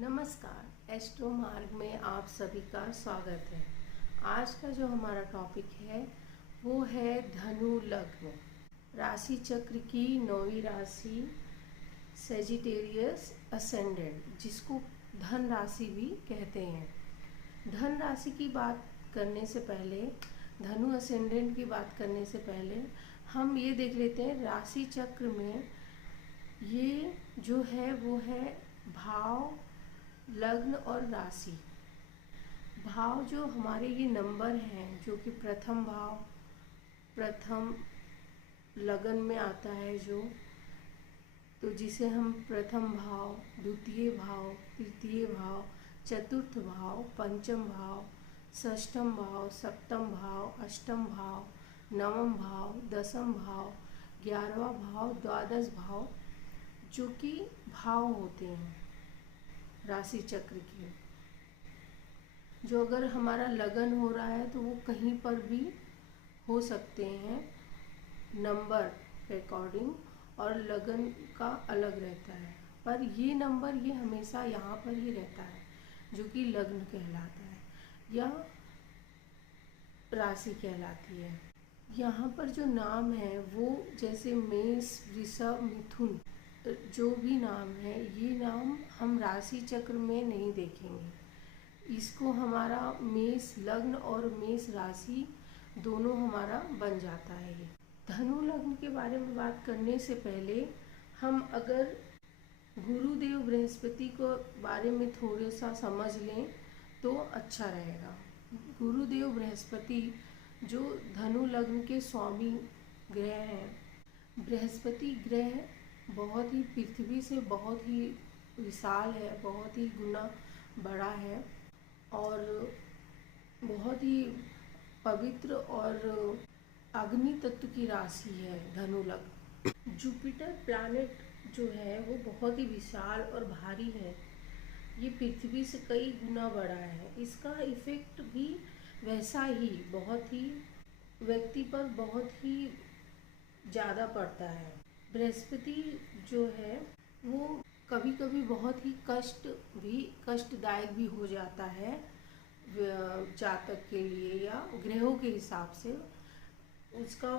नमस्कार, एस्ट्रो मार्ग में आप सभी का स्वागत है। आज का जो हमारा टॉपिक है वो है धनु लग्न। राशि चक्र की 9वीं राशि सेजिटेरियस असेंडेंट, जिसको धन राशि भी कहते हैं। धन राशि की बात करने से पहले, धनु असेंडेंट की बात करने से पहले हम ये देख लेते हैं राशि चक्र में ये जो है वो है भाव, लग्न और राशि। भाव जो हमारे ये नंबर हैं जो कि प्रथम भाव, प्रथम लगन में आता है जो, तो जिसे हम प्रथम भाव, द्वितीय भाव, तृतीय भाव, चतुर्थ भाव, पंचम भाव, षष्ठम भाव, सप्तम भाव, अष्टम भाव, नवम भाव, दसम भाव, 11वां भाव, द्वादश भाव, जो कि भाव होते हैं राशि चक्र के। जो अगर हमारा लगन हो रहा है तो वो कहीं पर भी हो सकते हैं नंबर के अकॉर्डिंग, और लगन का अलग रहता है, पर ये नंबर ये हमेशा यहाँ पर ही रहता है जो कि लग्न कहलाता है या राशि कहलाती है। यहाँ पर जो नाम है वो जैसे मेष, वृषभ, मिथुन, जो भी नाम है ये नाम हम राशि चक्र में नहीं देखेंगे। इसको हमारा मेष लग्न और मेष राशि दोनों हमारा बन जाता है। ये धनु लग्न के बारे में बात करने से पहले हम अगर गुरुदेव बृहस्पति को बारे में थोड़ा सा समझ लें तो अच्छा रहेगा। गुरुदेव बृहस्पति जो धनु लग्न के स्वामी ग्रह हैं। बृहस्पति ग्रह बहुत ही पृथ्वी से बहुत ही विशाल है, बहुत ही गुना बड़ा है और बहुत ही पवित्र और अग्नि तत्व की राशि है धनु लग्न। जुपिटर प्लैनेट जो है वो बहुत ही विशाल और भारी है। ये पृथ्वी से कई गुना बड़ा है। इसका इफेक्ट भी वैसा ही बहुत ही व्यक्ति पर बहुत ही ज़्यादा पड़ता है। बृहस्पति जो है वो कभी कभी बहुत ही कष्टदायक भी हो जाता है जातक के लिए या ग्रहों के हिसाब से। उसका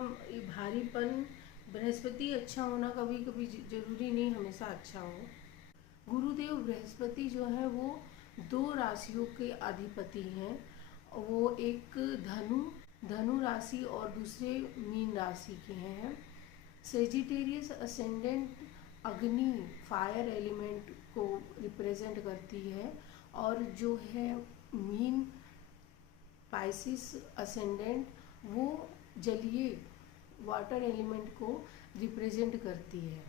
भारीपन, बृहस्पति अच्छा होना कभी कभी जरूरी नहीं हमेशा अच्छा हो। गुरुदेव बृहस्पति जो है वो 2 राशियों के अधिपति हैं। वो एक धनु राशि और दूसरे मीन राशि के हैं। सेजिटेरियस असेंडेंट अग्नि, फायर एलिमेंट को रिप्रेजेंट करती है, और जो है मीन पाइसिस असेंडेंट वो जलीय वाटर एलिमेंट को रिप्रेजेंट करती है।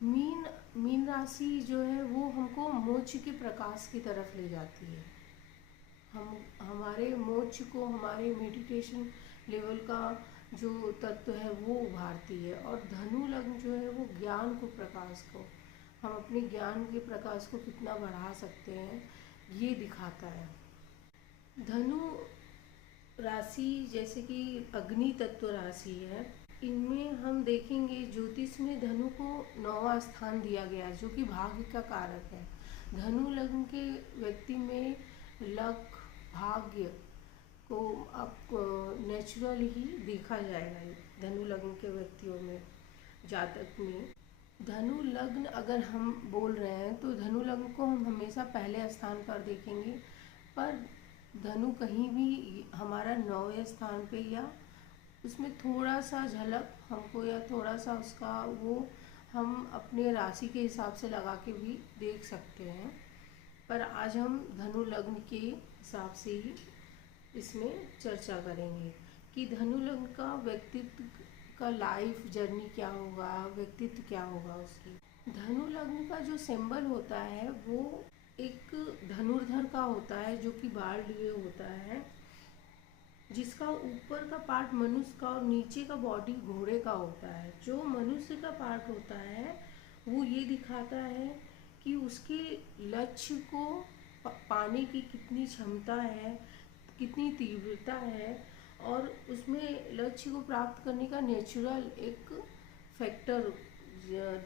मीन राशि जो है वो हमको मोक्ष के प्रकाश की तरफ ले जाती है। हम हमारे मोक्ष को, हमारे मेडिटेशन लेवल का जो तत्व है वो उभारती है। और धनु लग्न जो है वो ज्ञान को, प्रकाश को, हम अपने ज्ञान के प्रकाश को कितना बढ़ा सकते हैं ये दिखाता है। धनु राशि जैसे कि अग्नि तत्व राशि है, इनमें हम देखेंगे ज्योतिष में धनु को 9वां स्थान दिया गया है जो कि भाग्य का कारक है। धनु लग्न के व्यक्ति में लक, भाग्य को आपको नेचुरल ही देखा जाएगा धनु लग्न के व्यक्तियों में, जातक में। धनु लग्न अगर हम बोल रहे हैं तो धनु लग्न को हम हमेशा पहले स्थान पर देखेंगे, पर धनु कहीं भी हमारा 9वें स्थान पे या उसमें थोड़ा सा झलक हमको या थोड़ा सा उसका वो हम अपने राशि के हिसाब से लगा के भी देख सकते हैं। पर आज हम धनु लग्न के हिसाब से ही इसमें चर्चा करेंगे कि धनु लग्न का व्यक्तित्व का लाइफ जर्नी क्या होगा, व्यक्तित्व क्या होगा उसकी। धनु लग्न का जो सिंबल होता है वो एक धनुर्धर का होता है जो कि बाल लिए होता है, जिसका ऊपर का पार्ट मनुष्य का और नीचे का बॉडी घोड़े का होता है। जो मनुष्य का पार्ट होता है वो ये दिखाता है कि उसके लक्ष्य को पाने की कितनी क्षमता है, कितनी तीव्रता है, और उसमें लक्ष्य को प्राप्त करने का नेचुरल एक फैक्टर,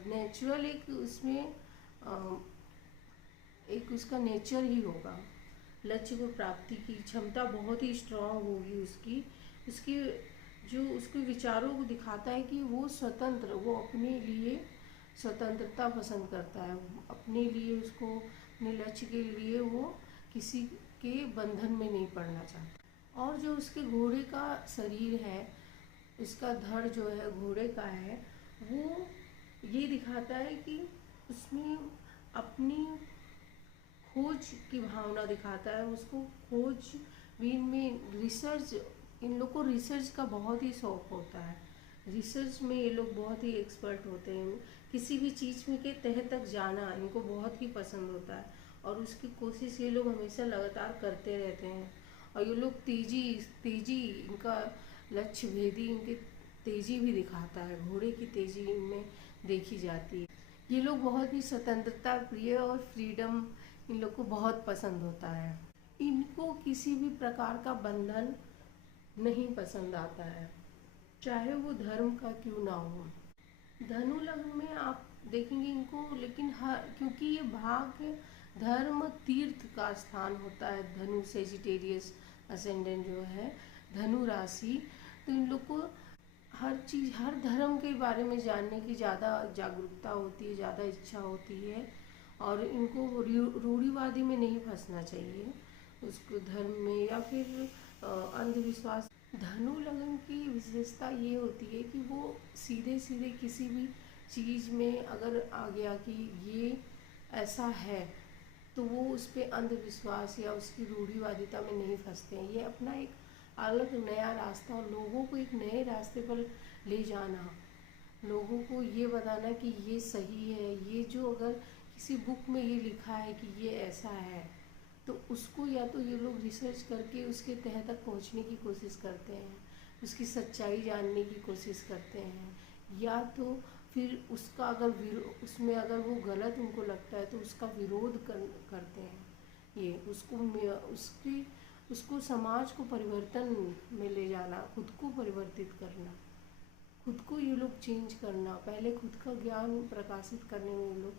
नेचुरल एक उसमें एक उसका नेचर ही होगा। लक्ष्य को प्राप्ति की क्षमता बहुत ही स्ट्रांग होगी उसकी। उसकी जो उसके विचारों को दिखाता है कि वो स्वतंत्र, वो अपने लिए स्वतंत्रता पसंद करता है, अपने लिए उसको अपने लक्ष्य के लिए वो किसी के बंधन में नहीं पड़ना चाहता। और जो उसके घोड़े का शरीर है, उसका धड़ जो है घोड़े का है, वो ये दिखाता है कि उसमें अपनी खोज की भावना दिखाता है। उसको खोजबीन में रिसर्च, इन लोग को रिसर्च का बहुत ही शौक होता है। रिसर्च में ये लोग बहुत ही एक्सपर्ट होते हैं। किसी भी चीज़ में के तह तक जाना इनको बहुत ही पसंद होता है और उसकी कोशिश ये लोग हमेशा लगातार करते रहते हैं। और ये लोग तेजी तेजी इनका लक्ष्य भेदी, इनकी तेजी भी दिखाता है, घोड़े की तेजी इनमें देखी जाती है। ये लोग बहुत ही स्वतंत्रता प्रिय और फ्रीडम इन लोग को बहुत पसंद होता है। इनको किसी भी प्रकार का बंधन नहीं पसंद आता है, चाहे वो धर्म का क्यों ना हो। धनु लग्न में आप देखेंगे इनको, लेकिन हर क्योंकि ये भाग्य धर्म तीर्थ का स्थान होता है, धनु सेजिटेरियस असेंडेंट जो है धनु राशि, तो इन लोग को हर चीज़, हर धर्म के बारे में जानने की ज़्यादा जागरूकता होती है, ज़्यादा इच्छा होती है और इनको रूढ़िवादी में नहीं फंसना चाहिए, उसको धर्म में या फिर अंधविश्वास। धनु लग्न की विशेषता ये होती है कि वो सीधे सीधे किसी भी चीज़ में अगर आ गया कि ये ऐसा है तो वो उस पर अंधविश्वास या उसकी रूढ़िवादिता में नहीं फंसते हैं। ये अपना एक अलग नया रास्ता और लोगों को एक नए रास्ते पर ले जाना, लोगों को ये बताना कि ये सही है, ये जो अगर किसी बुक में ये लिखा है कि ये ऐसा है तो उसको या तो ये लोग रिसर्च करके उसके तह तक पहुंचने की कोशिश करते हैं, उसकी सच्चाई जानने की कोशिश करते हैं, या तो फिर उसका अगर उसमें अगर वो गलत उनको लगता है तो उसका विरोध करते हैं। ये उसको समाज को परिवर्तन में ले जाना, खुद को परिवर्तित करना, खुद को ये लोग चेंज करना, पहले खुद का ज्ञान प्रकाशित करने में ये लोग,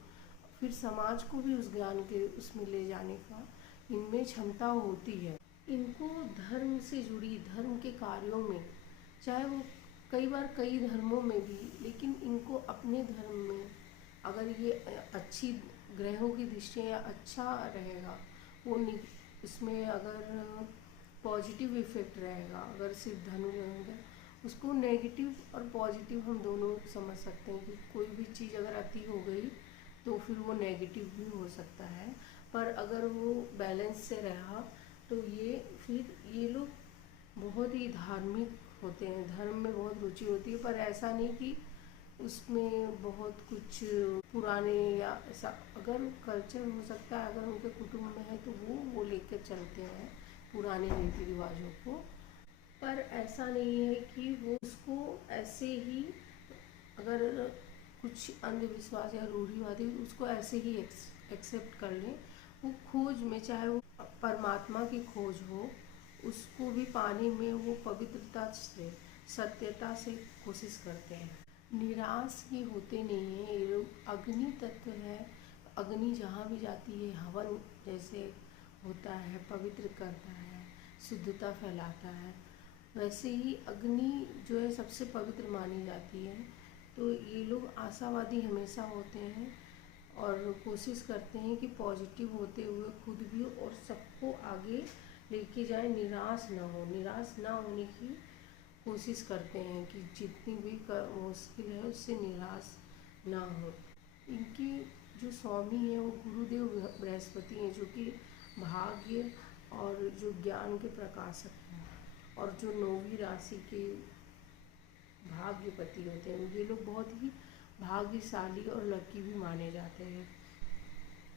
फिर समाज को भी उस ज्ञान के उसमें ले जाने का इनमें क्षमता होती है। इनको धर्म से जुड़ी, धर्म के कार्यों में, चाहे वो कई बार कई धर्मों में भी, लेकिन इनको अपने धर्म में अगर ये अच्छी ग्रहों की दृष्टिया अच्छा रहेगा, वो इसमें अगर पॉजिटिव इफेक्ट रहेगा, अगर सिर्फ धनु रहेगा, उसको नेगेटिव और पॉजिटिव हम दोनों समझ सकते हैं कि कोई भी चीज़ अगर अति हो गई तो फिर वो नेगेटिव भी हो सकता है, पर अगर वो बैलेंस से रहा तो ये फिर ये लोग बहुत ही धार्मिक होते हैं, धर्म में बहुत रुचि होती है, पर ऐसा नहीं कि उसमें बहुत कुछ पुराने या ऐसा, अगर कल्चर हो सकता है, अगर उनके कुटुंब में है तो वो लेकर चलते हैं पुराने रीति रिवाजों को, पर ऐसा नहीं है कि वो उसको ऐसे ही, अगर कुछ अंधविश्वास या रूढ़िवादी उसको ऐसे ही एक्सेप्ट कर लें। वो खोज में, चाहे वो परमात्मा की खोज हो, उसको भी पाने में वो पवित्रता से, सत्यता से कोशिश करते हैं। निराश ये होते नहीं हैं ये लोग। अग्नि तत्व है, अग्नि जहाँ भी जाती है हवन जैसे होता है, पवित्र करता है, शुद्धता फैलाता है, वैसे ही अग्नि जो है सबसे पवित्र मानी जाती है। तो ये लोग आशावादी हमेशा होते हैं और कोशिश करते हैं कि पॉजिटिव होते हुए खुद भी और सबको आगे लेके जाए, निराश ना हो, निराश ना होने की कोशिश करते हैं कि जितनी भी मुश्किल है उससे निराश ना हो। इनकी जो स्वामी है वो गुरुदेव बृहस्पति हैं, जो कि भाग्य और जो ज्ञान के प्रकाशक हैं और जो 9वीं राशि के भाग्यपति होते हैं। ये लोग बहुत ही भाग्यशाली और लकी भी माने जाते हैं।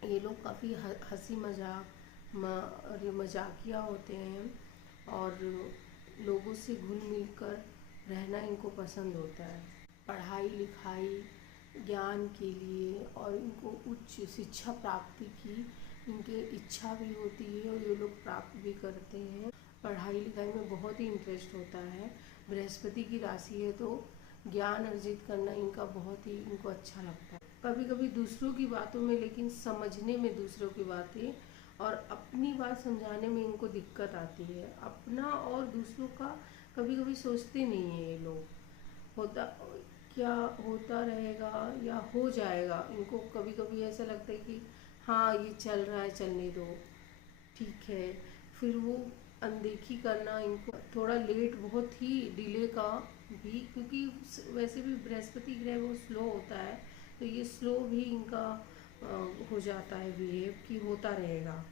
ये लोग काफ़ी हंसी मजाकिया होते हैं और लोगों से घुल मिल कर रहना इनको पसंद होता है। पढ़ाई लिखाई ज्ञान के लिए और इनको उच्च शिक्षा प्राप्ति की इनकी इच्छा भी होती है और ये लोग प्राप्त भी करते हैं। पढ़ाई लिखाई में बहुत ही इंटरेस्ट होता है। बृहस्पति की राशि है तो ज्ञान अर्जित करना इनका बहुत ही इनको अच्छा लगता है। कभी कभी दूसरों की बातों में, लेकिन समझने में दूसरों की बातें और अपनी बात समझाने में इनको दिक्कत आती है। अपना और दूसरों का कभी कभी सोचते नहीं है ये लोग। होता क्या होता रहेगा या हो जाएगा, इनको कभी कभी ऐसा लगता है कि हाँ ये चल रहा है, चलने दो, ठीक है। फिर वो अनदेखी करना, इनको थोड़ा लेट, बहुत ही डिले का भी, क्योंकि वैसे भी बृहस्पति ग्रह वो स्लो होता है, तो ये स्लो भी इनका हो जाता है बिहेव कि होता रहेगा,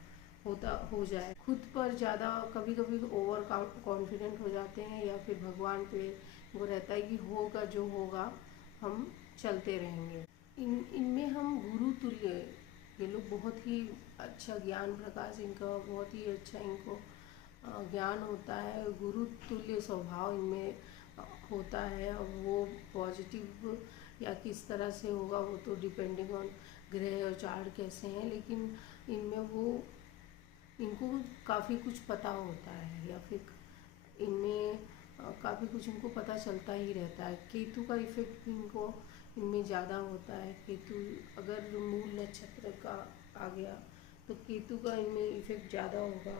होता हो जाए। खुद पर ज़्यादा कभी कभी ओवर कॉन्फिडेंट हो जाते हैं, या फिर भगवान पे वो रहता है कि होगा जो होगा, हम चलते रहेंगे। इनमें हम गुरु तुल्य, ये लोग बहुत ही अच्छा ज्ञान प्रकाश इनका बहुत ही अच्छा, इनको ज्ञान होता है। गुरु तुल्य स्वभाव इनमें होता है। और वो पॉजिटिव या किस तरह से होगा वो तो डिपेंडिंग ऑन ग्रह और चार्ट कैसे हैं, लेकिन इनमें वो, इनको काफ़ी कुछ पता होता है, या फिर इनमें काफ़ी कुछ इनको पता चलता ही रहता है। केतु का इफेक्ट भी इनमें ज़्यादा होता है। केतु अगर मूल नक्षत्र का आ गया तो केतु का इनमें इफेक्ट ज़्यादा होगा।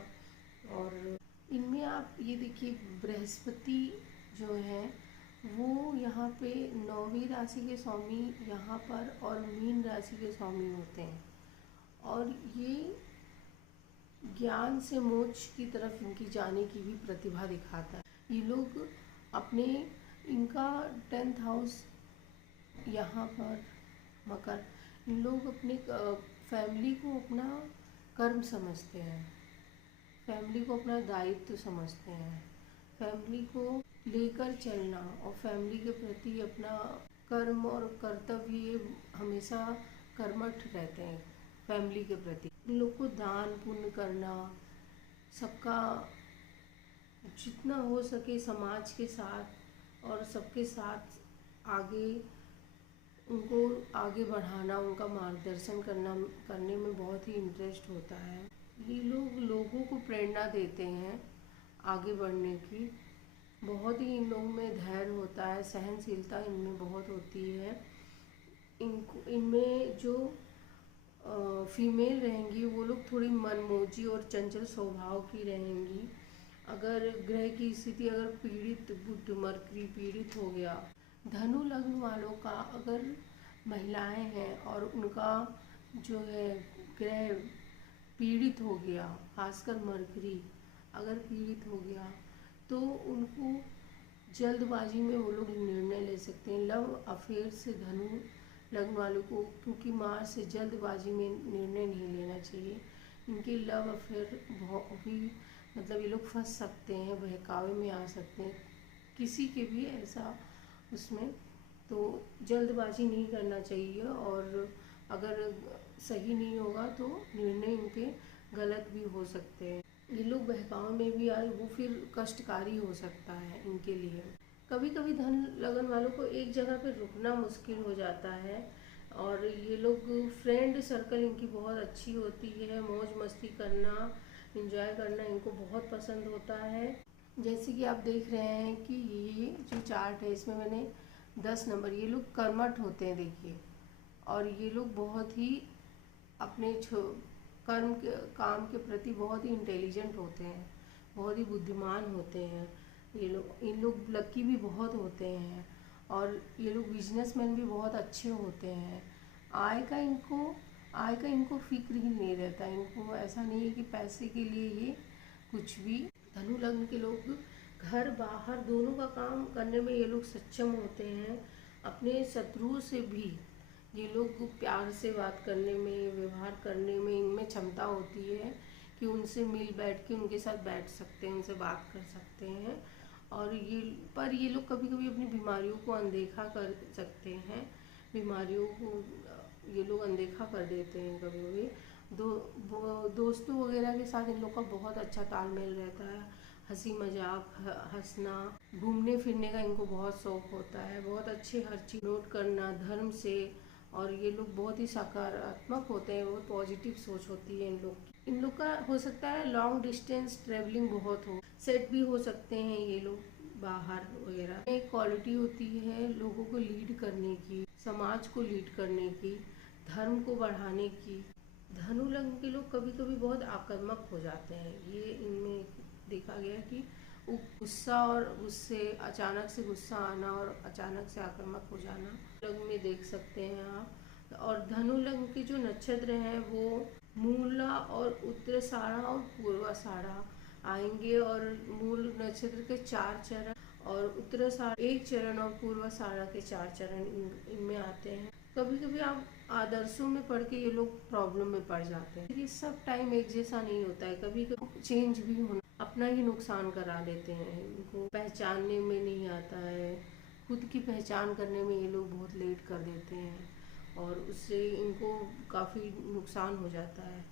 और इनमें आप ये देखिए, बृहस्पति जो है वो यहाँ पे 9वीं राशि के स्वामी यहाँ पर और मीन राशि के स्वामी होते हैं। और ये ज्ञान से मोक्ष की तरफ इनकी जाने की भी प्रतिभा दिखाता है। ये लोग अपने, इनका 10th हाउस यहाँ पर मकर, इन लोग अपने फैमिली को अपना कर्म समझते हैं, फैमिली को अपना दायित्व समझते हैं। फैमिली को लेकर चलना और फैमिली के प्रति अपना कर्म और कर्तव्य हमेशा कर्मठ रहते हैं फैमिली के प्रति। इन लोग को दान पुण्य करना, सबका जितना हो सके समाज के साथ और सबके साथ आगे, उनको आगे बढ़ाना, उनका मार्गदर्शन करने में बहुत ही इंटरेस्ट होता है। ये लोग लोगों को प्रेरणा देते हैं आगे बढ़ने की। बहुत ही इन लोगों में धैर्य होता है, सहनशीलता इनमें बहुत होती है। इनमें जो फीमेल रहेंगी वो लोग थोड़ी मनमोजी और चंचल स्वभाव की रहेंगी। अगर ग्रह की स्थिति अगर पीड़ित, बुध मरकरी पीड़ित हो गया, धनु लग्न वालों का अगर महिलाएं हैं और उनका जो है ग्रह पीड़ित हो गया, खासकर मरकरी अगर पीड़ित हो गया, तो उनको जल्दबाजी में वो लोग निर्णय ले सकते हैं। लव अफेयर से धनु लग्न वालों को, क्योंकि मार्च से जल्दबाजी में निर्णय नहीं लेना चाहिए। इनके लव अफेयर भी, मतलब ये लोग फंस सकते हैं, बहकावे में आ सकते हैं किसी के भी ऐसा उसमें, तो जल्दबाजी नहीं करना चाहिए। और अगर सही नहीं होगा तो निर्णय इनके गलत भी हो सकते हैं। ये लोग बहकावे में भी आए, वो फिर कष्टकारी हो सकता है इनके लिए। कभी कभी धन लगन वालों को एक जगह पे रुकना मुश्किल हो जाता है। और ये लोग, फ्रेंड सर्कल इनकी बहुत अच्छी होती है, मौज मस्ती करना, एंजॉय करना इनको बहुत पसंद होता है। जैसे कि आप देख रहे हैं कि ये जो चार्ट है इसमें मैंने 10 नंबर, ये लोग कर्मठ होते हैं देखिए। और ये लोग बहुत ही अपने कर्म के काम के प्रति बहुत ही इंटेलिजेंट होते हैं, बहुत ही बुद्धिमान होते हैं ये लोग। इन लोग लकी भी बहुत होते हैं। और ये लोग बिजनेसमैन भी बहुत अच्छे होते हैं। आय का इनको फिक्र ही नहीं रहता। इनको ऐसा नहीं है कि पैसे के लिए ये कुछ भी। धनु लग्न के लोग घर बाहर दोनों का काम करने में ये लोग सक्षम होते हैं। अपने शत्रुओं से भी ये लोग प्यार से बात करने में, व्यवहार करने में इनमें क्षमता होती है कि उनसे मिल बैठ के उनके साथ बैठ सकते हैं, उनसे बात कर सकते हैं। और ये लोग कभी कभी अपनी बीमारियों को अनदेखा कर सकते हैं। बीमारियों को ये लोग अनदेखा कर देते हैं कभी कभी। दोस्तों वगैरह के साथ इन लोग का बहुत अच्छा तालमेल रहता है। हंसी मजाक, हंसना, घूमने फिरने का इनको बहुत शौक होता है। बहुत अच्छे हर चीज़ नोट करना धर्म से। और ये लोग बहुत ही सकारात्मक होते हैं, बहुत पॉजिटिव सोच होती है इन लोग की। इन लोग का हो सकता है लॉन्ग डिस्टेंस ट्रेवलिंग बहुत हो, सेट भी हो सकते हैं ये लोग बाहर वगैरह। एक क्वालिटी होती है लोगों को लीड करने की, समाज को लीड करने की, धर्म को बढ़ाने की। धनु लग्न के लोग कभी कभी बहुत आक्रामक हो जाते हैं। ये इनमें देखा गया कि गुस्सा और उससे अचानक से गुस्सा आना और अचानक से आक्रामक हो जाना लग्न में देख सकते हैं आप। और धनु लग्न के जो नक्षत्र हैं वो मूला और उत्तराषाढ़ा और पूर्वाषाढ़ा आएंगे। और मूल नक्षत्र के 4 चरण और उत्तराषाढ़ा 1 चरण और पूर्वाषाढ़ा के 4 चरण इनमें आते हैं। कभी कभी आप आदर्शों में पढ़ के ये लोग प्रॉब्लम में पड़ जाते हैं। ये सब टाइम एक जैसा नहीं होता है, कभी कभी चेंज भी होना अपना ही नुकसान करा देते हैं। इनको पहचानने में नहीं आता है, खुद की पहचान करने में ये लोग बहुत लेट कर देते हैं और उससे इनको काफ़ी नुकसान हो जाता है।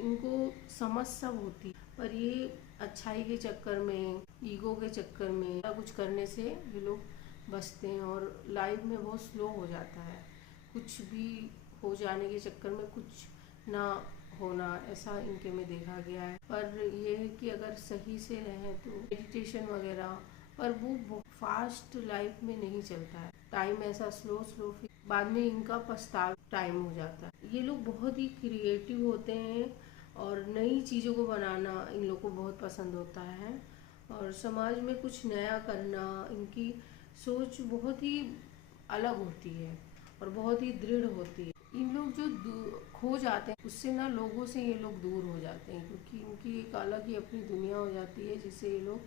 इनको समझ सब होती पर ये अच्छाई के चक्कर में, ईगो के चक्कर में कुछ करने से ये लोग बचते हैं और लाइफ में बहुत स्लो हो जाता है। कुछ भी हो जाने के चक्कर में कुछ ना होना, ऐसा इनके में देखा गया है। पर ये है कि अगर सही से रहें तो मेडिटेशन वगैरह, पर वो फास्ट लाइफ में नहीं चलता है। टाइम ऐसा स्लो स्लो बाद में इनका पछतावा टाइम हो जाता है। ये लोग बहुत ही क्रिएटिव होते हैं और नई चीज़ों को बनाना इन लोग को बहुत पसंद होता है और समाज में कुछ नया करना, इनकी सोच बहुत ही अलग होती है और बहुत ही दृढ़ होती है। इन लोग जो खो जाते हैं उससे ना लोगों से ये लोग दूर हो जाते हैं, क्योंकि इनकी एक अलग ही अपनी दुनिया हो जाती है जिससे ये लोग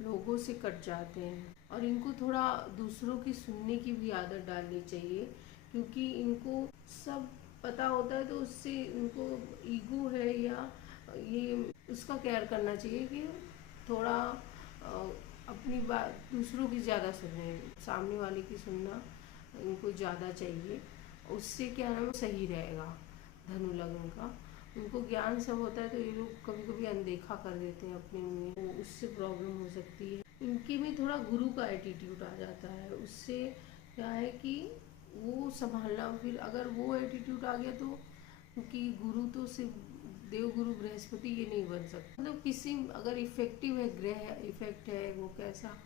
लोगों से कट जाते हैं। और इनको थोड़ा दूसरों की सुनने की भी आदत डालनी चाहिए, क्योंकि इनको सब पता होता है तो उससे इनको ईगो है या ये उसका केयर करना चाहिए कि थोड़ा अपनी बात दूसरों की ज़्यादा सुने, सामने वाले की सुनना इनको ज़्यादा चाहिए। उससे क्या है वो सही रहेगा। धनु लग्न का उनको ज्ञान सब होता है तो ये लोग कभी कभी अनदेखा कर देते हैं अपने में, तो उससे प्रॉब्लम हो सकती है। इनके में थोड़ा गुरु का एटीट्यूड आ जाता है, उससे क्या है कि वो संभालना, फिर अगर वो एटीट्यूड आ गया तो, क्योंकि गुरु तो सिर्फ देवगुरु बृहस्पति ये नहीं बन सकता, मतलब किसी अगर इफेक्टिव है ग्रह इफेक्ट है वो कैसा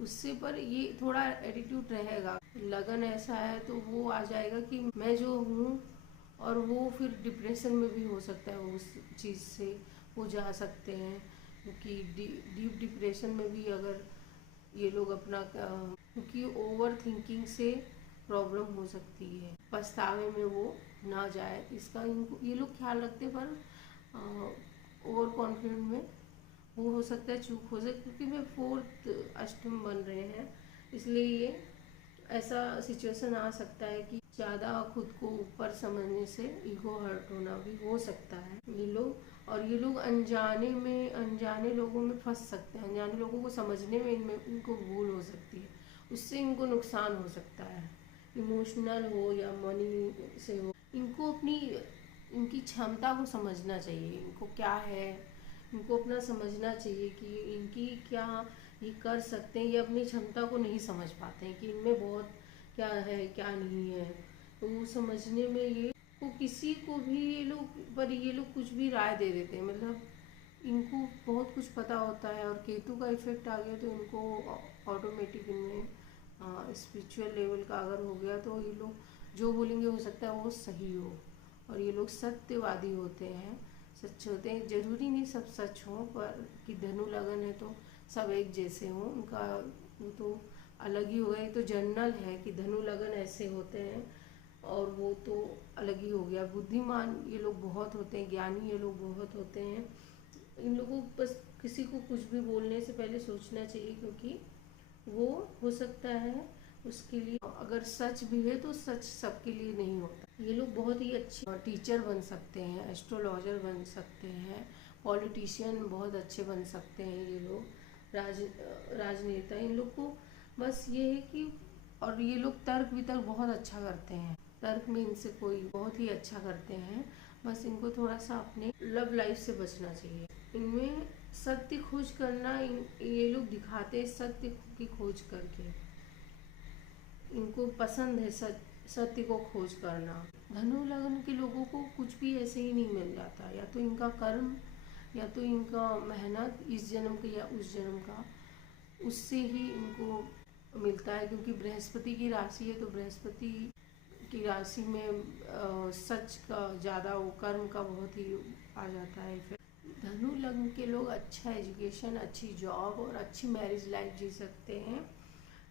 उससे, पर ये थोड़ा एटीट्यूड रहेगा। लगन ऐसा है तो वो आ जाएगा कि मैं जो हूँ, और वो फिर डिप्रेशन में भी हो सकता है, उस चीज़ से वो जा सकते हैं, क्योंकि डीप डिप्रेशन में भी अगर ये लोग अपना, क्योंकि ओवर थिंकिंग से प्रॉब्लम हो सकती है, पछतावे में वो ना जाए इसका इनको ये लोग ख्याल रखते। पर ओवर कॉन्फिडेंट में वो हो सकता है चूक हो जाए, क्योंकि वे 4th अष्टम बन रहे हैं, इसलिए ये ऐसा सिचुएशन आ सकता है कि ज़्यादा खुद को ऊपर समझने से ईगो हर्ट होना भी हो सकता है ये लोग। और ये लोग अनजाने लोगों में फंस सकते हैं, अनजाने लोगों को समझने में इनको भूल हो सकती है, उससे इनको नुकसान हो सकता है, इमोशनल हो या मनी से हो। इनको अपनी इनकी क्षमता को समझना चाहिए, इनको क्या है इनको अपना समझना चाहिए कि इनकी क्या ये कर सकते हैं। ये अपनी क्षमता को नहीं समझ पाते हैं कि इनमें बहुत क्या है क्या नहीं है, तो वो समझने में ये वो किसी को भी ये लोग कुछ भी राय दे देते हैं, मतलब इनको बहुत कुछ पता होता है। और केतु का इफेक्ट आ गया तो इनको ऑटोमेटिक इनमें स्पिरिचुअल लेवल का अगर हो गया तो ये लोग जो बोलेंगे हो सकता है वो सही हो। और ये लोग सत्यवादी होते हैं, सच होते हैं। जरूरी नहीं सब सच हो, पर कि धनु लगन है तो सब एक जैसे हों, उनका तो अलग ही हो गया। तो जनरल है कि धनु लगन ऐसे होते हैं और वो तो अलग ही हो गया। बुद्धिमान ये लोग बहुत होते हैं, ज्ञानी ये लोग बहुत होते हैं। इन लोगों को बस किसी को कुछ भी बोलने से पहले सोचना चाहिए, क्योंकि वो हो सकता है उसके लिए अगर सच भी है तो सच सबके लिए नहीं होता। ये लोग बहुत ही अच्छे टीचर बन सकते हैं, एस्ट्रोलॉजर बन सकते हैं, पॉलिटिशियन बहुत अच्छे बन सकते हैं ये लोग, राजनेता। इन लोग को बस ये है कि, और ये लोग तर्क वितर्क बहुत अच्छा करते हैं, तर्क में इनसे कोई बहुत ही अच्छा करते हैं। बस इनको थोड़ा सा अपने लव लाइफ से बचना चाहिए। इनमें सत्य खोज करना, ये लोग दिखाते हैं सत्य की खोज करके, इनको पसंद है सत्य को खोज करना। धनु लग्न के लोगों को कुछ भी ऐसे ही नहीं मिल जाता, या तो इनका कर्म या तो इनका मेहनत इस जन्म का या उस जन्म का, उससे ही इनको मिलता है, क्योंकि बृहस्पति की राशि है, तो बृहस्पति की राशि में सच का ज़्यादा, वो कर्म का बहुत ही आ जाता है। फिर धनु लग्न के लोग अच्छा एजुकेशन, अच्छी जॉब और अच्छी मैरिज लाइफ जी सकते हैं।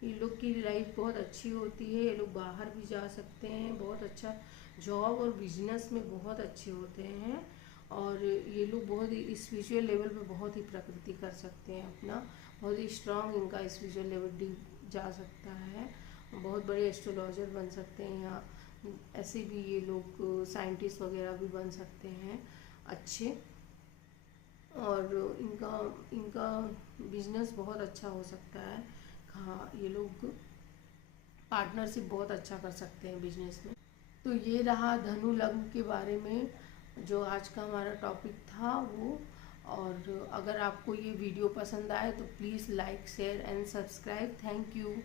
ये लोग की लाइफ बहुत अच्छी होती है, ये लोग बाहर भी जा सकते हैं, बहुत अच्छा जॉब और बिजनेस में बहुत अच्छे होते हैं। और ये लोग बहुत ही स्पिरिचुअल लेवल पे बहुत ही प्रगति कर सकते हैं अपना, बहुत ही स्ट्रांग इनका स्पिरिचुअल लेवल डीप जा सकता है, बहुत बड़े एस्ट्रोलॉजर बन सकते हैं, या ऐसे भी ये लोग साइंटिस्ट वगैरह भी बन सकते हैं अच्छे। और इनका इनका बिजनेस बहुत अच्छा हो सकता है। हाँ, ये लोग पार्टनरशिप बहुत अच्छा कर सकते हैं बिजनेस में। तो ये रहा धनु लग्न के बारे में जो आज का हमारा टॉपिक था वो। और अगर आपको ये वीडियो पसंद आए तो please like share and subscribe. Thank you.